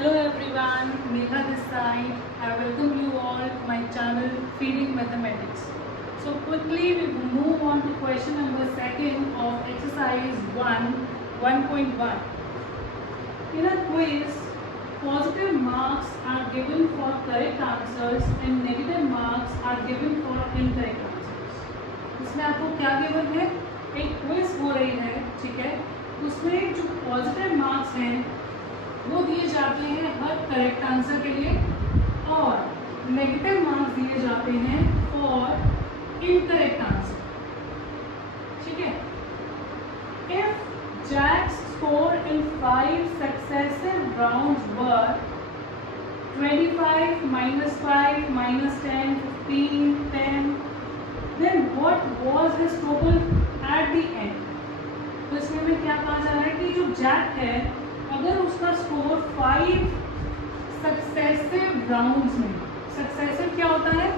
Hello everyone, Megha this side. I welcome you all to my channel Feeding Mathematics. So quickly we will move on to question number 2 of exercise 1.1. In a quiz, positive marks are given for correct answers and negative marks are given for incorrect answers. इसमें आपको क्या given है? एक quiz हो रही है, ठीक है? उसमें जो पॉजिटिव मार्क्स हैं वो दिए जाते हैं हर करेक्ट आंसर के लिए और नेगेटिव मार्क्स दिए जाते हैं फॉर इनकरेक्ट आंसर, ठीक है? If Jack's score in 5 successive rounds were 25, -5, -10, 15, 10, then what was his total at the end? तो इसमें में क्या कहा जा रहा है कि जो जैक है अगर उसका स्कोर 5 सक्सेसिव राउंड्स में, सक्सेसिव क्या होता है?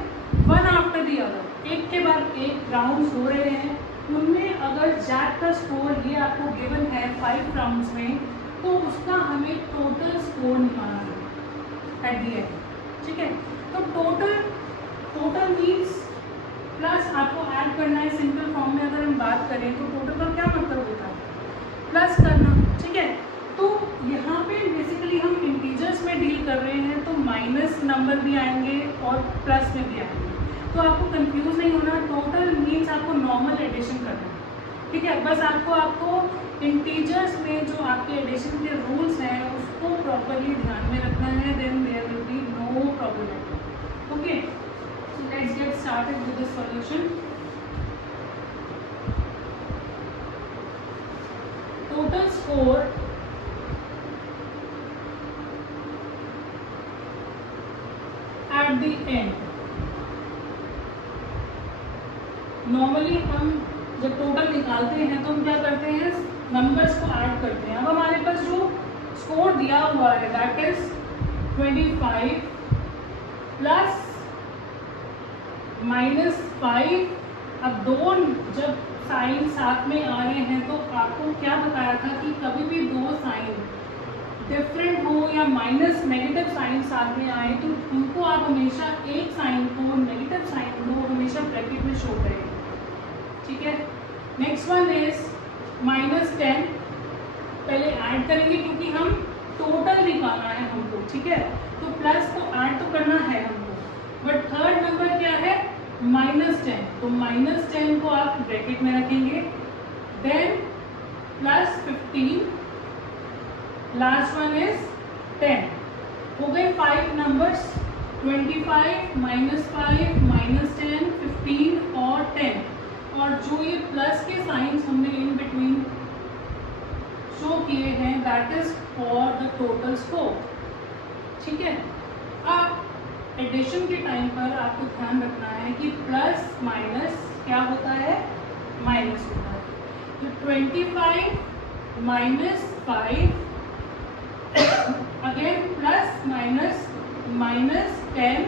वन आफ्टर दी अदर, एक के बाद एक राउंड्स हो रहे हैं, उनमें अगर जैक का स्कोर ये आपको गिवन है 5 राउंड्स में, तो उसका हमें टोटल स्कोर निकालना है एट दी एंड, ठीक है? तो टोटल मीन्स प्लस आपको ऐड करना है। सिंपल फॉर्म में अगर हम बात करें तो टोटल का क्या मतलब होता है? प्लस करना, ठीक है? तो यहाँ पे बेसिकली हम इंटीजर्स में डील कर रहे हैं तो माइनस नंबर भी आएंगे और प्लस में भी आएंगे, तो आपको कंफ्यूज नहीं होना। टोटल मीन्स आपको नॉर्मल एडिशन करना है, ठीक है? बस आपको इंटीजर्स में जो आपके एडिशन के रूल्स हैं उसको प्रॉपरली ध्यान में रखना है, then there will be no problem. Okay, so let's get started with the solution. Total score at the end, normally हम जब टोटल निकालते हैं तो हम क्या करते हैं? नंबर्स को ऐड करते हैं। अब हमारे पास जो स्कोर दिया हुआ है दैट इज 25 प्लस -5। अब दो जब साइन साथ में आ रहे हैं तो आपको क्या बताया था कि कभी भी दो साइन डिफरेंट हो या माइनस नेगेटिव साइन साथ में आए तो उनको आप हमेशा एक साइन को, नेगेटिव साइन को हमेशा ब्रैकेट में शो करेंगे, ठीक है? नेक्स्ट वन इज -10, पहले ऐड करेंगे क्योंकि हम टोटल निकालना है हमको, ठीक है? तो प्लस तो ऐड तो करना है हमको, बट थर्ड नंबर क्या है? -10, तो -10 को आप ब्रैकेट में रखेंगे, देन +15, लास्ट वन इज 10। हो गए 5 नंबर्स, 25, -5, -10, 15 और 10, और जो ये प्लस के साइंस हमने इन बिटवीन शो किए हैं that is for the total score, ठीक है? अब एडिशन के टाइम पर आपको ध्यान रखना है कि प्लस माइनस क्या होता है? माइनस होता है। तो 25 -5 अगेन प्लस माइनस -10,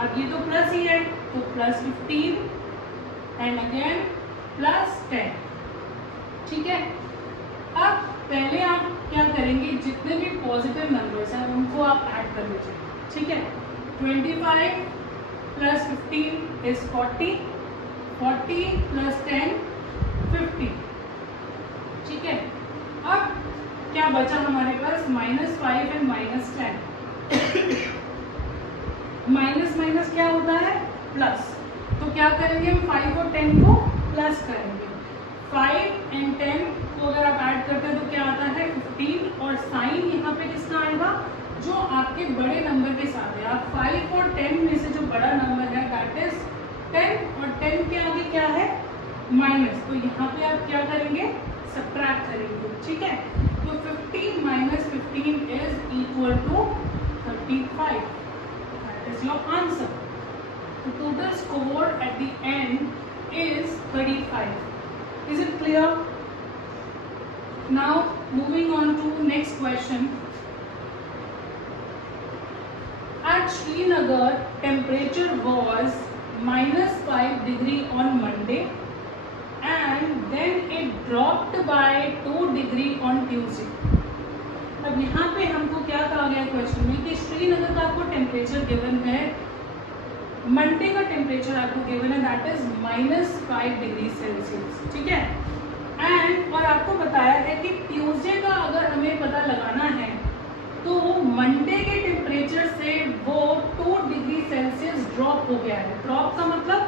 अब ये तो प्लस ही है तो +15 एंड अगेन +10, ठीक है? अब पहले आप क्या करेंगे? जितने भी पॉजिटिव नंबर्स हैं उनको आप ऐड कर लीजिए, ठीक है? 25 + 15 इज 40, 40 + 10 50, ठीक है? अब क्या बचा हमारे पास? -5 एंड -10। माइनस क्या होता है? प्लस। तो क्या करेंगे हम? 5 और 10 को प्लस करेंगे। 5 एंड 10 को अगर आप ऐड करते हैं तो क्या आता है? 15, और साइन यहाँ पे किसका आएगा? जो आपके बड़े नंबर के साथ है। आप 5 और 10 में से जो बड़ा नंबर है दैट इज 10, और 10 के आगे क्या है? माइनस। तो यहाँ पे आप क्या करेंगे? सब्ट्रैक्ट करेंगे, ठीक है? तो 15 - 15 is equal to 35. That is your answer. The total score at the end is 35. Is it clear? Now moving on to next question. At Srinagar, temperature was -5 degree on Monday and then it dropped by 2 degree on Tuesday. अब यहाँ पे हमको गया question में कि श्रीनगर का आपको temperature given है, मंडे का टेम्परेचर आपको गिवन है दैट इज -5 डिग्री सेल्सियस, ठीक है। एंड और आपको बताया है कि ट्यूसडे का अगर हमें पता लगाना है तो मंडे के टेम्परेचर से वो 2 डिग्री सेल्सियस ड्रॉप हो गया है। ड्रॉप का मतलब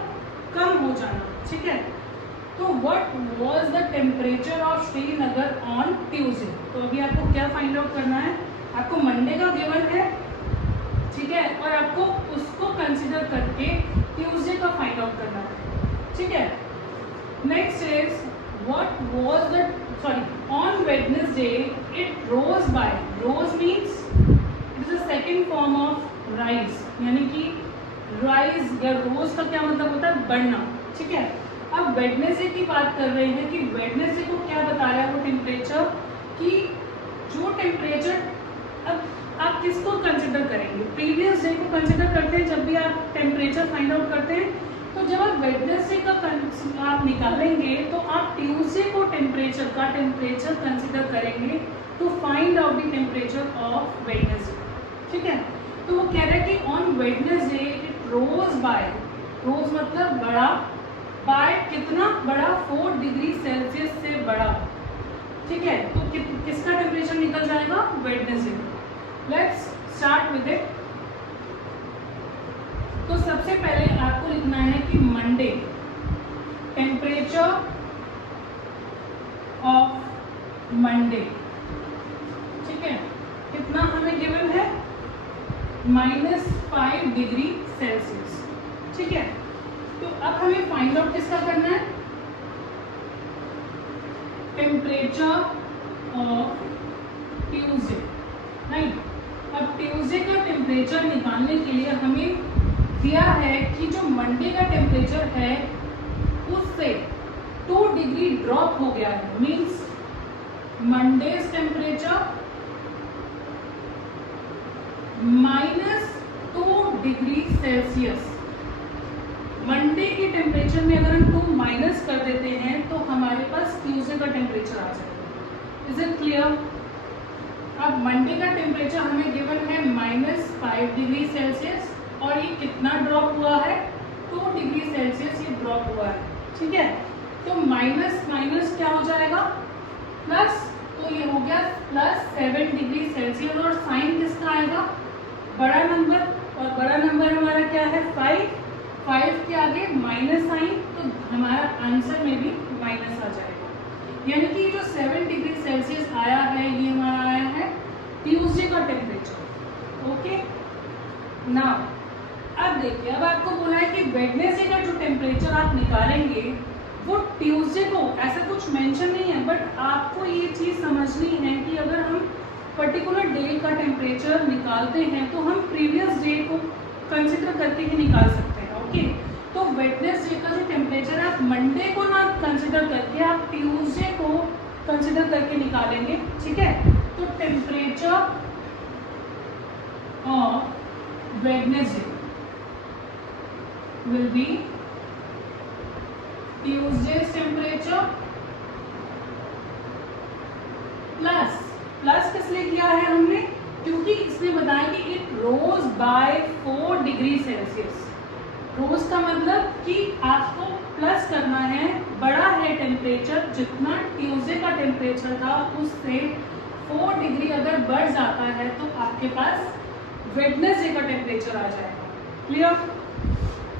कम हो जाना, ठीक है। तो what was the temperature of Srinagar on Tuesday. तो अभी आपको क्या फाइंड आउट करना है, आपको मंडे का गिवन है, ठीक है, और आपको उसको कंसिडर करके ट्यूसडे का फाइंड आउट करना है, ठीक है। Next is what was the on Wednesday it rose by, rose means it is a second form of rise, यानी कि rise या rose का क्या मतलब होता है, बढ़ना, ठीक है। अब वेडनेसडे की बात कर रहे हैं कि वेडनेसडे को क्या बता रहा है वो टेम्परेचर, कि जो टेम्परेचर, अब आप किसको कंसिडर करेंगे, प्रीवियस डे को कंसिडर करते हैं जब भी आप टेम्परेचर फाइंड आउट करते हैं। तो जब आप वेडनेसडे का आप निकालेंगे तो आप ट्यूसडे को टेम्परेचर कंसिडर करेंगे to find out the temperature of Wednesday, ठीक है। तो वो कह रहे हैं कि on Wednesday it rose by, rose मतलब बड़ा, बाय कितना बड़ा, 4 डिग्री सेल्सियस से बड़ा, ठीक है। तो किसका टेम्परेचर निकल जाएगा, Wednesday. Let's start with it. तो सबसे पहले आपको लिखना है कि मंडे टेम्परेचर ऑफ मंडे, ठीक है, कितना हमें गिवन है, -5 डिग्री सेल्सियस, ठीक है। तो अब हमें फाइंड आउट किसका करना है, टेम्परेचर ऑफ ट्यूसडे, राइट। अब ट्यूसडे का टेम्परेचर निकालने के लिए हमें दिया है कि जो मंडे का टेम्परेचर है उससे 2 डिग्री ड्रॉप हो गया है, means Mondays temperature -2 degree Celsius. Monday के टेम्परेचर में अगर हम 2 माइनस कर देते हैं तो हमारे पास ट्यूसडे का टेम्परेचर आ जाएगा। Is it clear. अब मंडे का टेम्परेचर हमें गिवन है -5 डिग्री सेल्सियस और ये कितना ड्रॉप हुआ है, 2 डिग्री सेल्सियस ये ड्रॉप हुआ है, ठीक है। तो माइनस माइनस क्या हो जाएगा, प्लस, तो ये हो गया +7 डिग्री सेल्सियस और साइन किसका आएगा, बड़ा नंबर, और बड़ा नंबर हमारा क्या है 5 के आगे माइनस साइन, तो हमारा आंसर में भी माइनस आ जाएगा। यानी कि जो 7 डिग्री सेल्सियस आया है ये हमारा आया है ट्यूसडे का टेम्परेचर, ओके। नाउ अब देखिए, अब आपको बोला है कि वेडनेसडे का जो टेम्परेचर आप निकालेंगे वो ट्यूसडे को, ऐसा कुछ मेंशन नहीं है, बट आपको ये चीज़ समझनी है कि अगर हम पर्टिकुलर डे का टेम्परेचर निकालते हैं तो हम प्रीवियस डे को कंसिडर करके ही निकाल सकते हैं, ओके। तो वेडनेसडे का जो टेम्परेचर है आप मंडे को ना कंसिडर करके आप ट्यूसडे को कंसिडर करके निकालेंगे, ठीक है। तो temperature of Wednesday will be Tuesday's temperature plus किस लिए किया है हमने, क्योंकि इसने बताया कि it rose by 4 degree Celsius. Rose का मतलब कि आपको प्लस करना है, बड़ा है टेम्परेचर, जितना ट्यूसडे का टेम्परेचर था उससे 4 डिग्री अगर बढ़ जाता है तो आपके पास वेडनेसडे का टेम्परेचर आ जाएगा, क्लियर।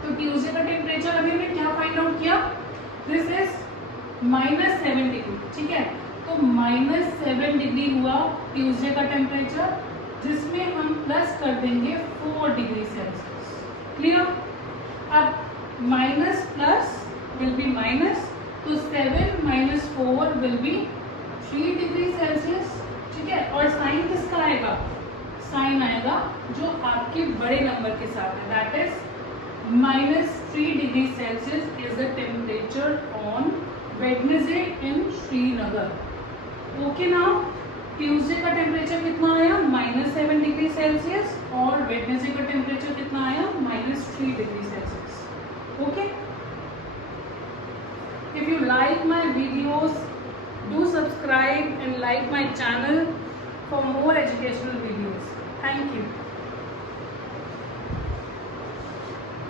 तो ट्यूसडे का टेम्परेचर अभी हमने क्या फाइंड आउट किया, दिस इज -7 डिग्री, ठीक है। तो -7 डिग्री हुआ ट्यूसडे का टेम्परेचर, जिसमें हम प्लस कर देंगे 4 डिग्री सेल्सियस, क्लियर। अब minus plus will be minus, तो 7 - 4 विल बी 3 डिग्री सेल्सियस, ठीक है। और साइन किसका आएगा, साइन आएगा जो आपके बड़े नंबर के साथ है, that is -3 degree Celsius is the temperature on Wednesday in Srinagar, okay. Now Tuesday का टेम्परेचर कितना आया, -7 डिग्री सेल्सियस, और वेडनेसडे का टेम्परेचर कितना आया, -3 degree Celsius, okay. If you like my videos, do subscribe and like my channel for more educational videos.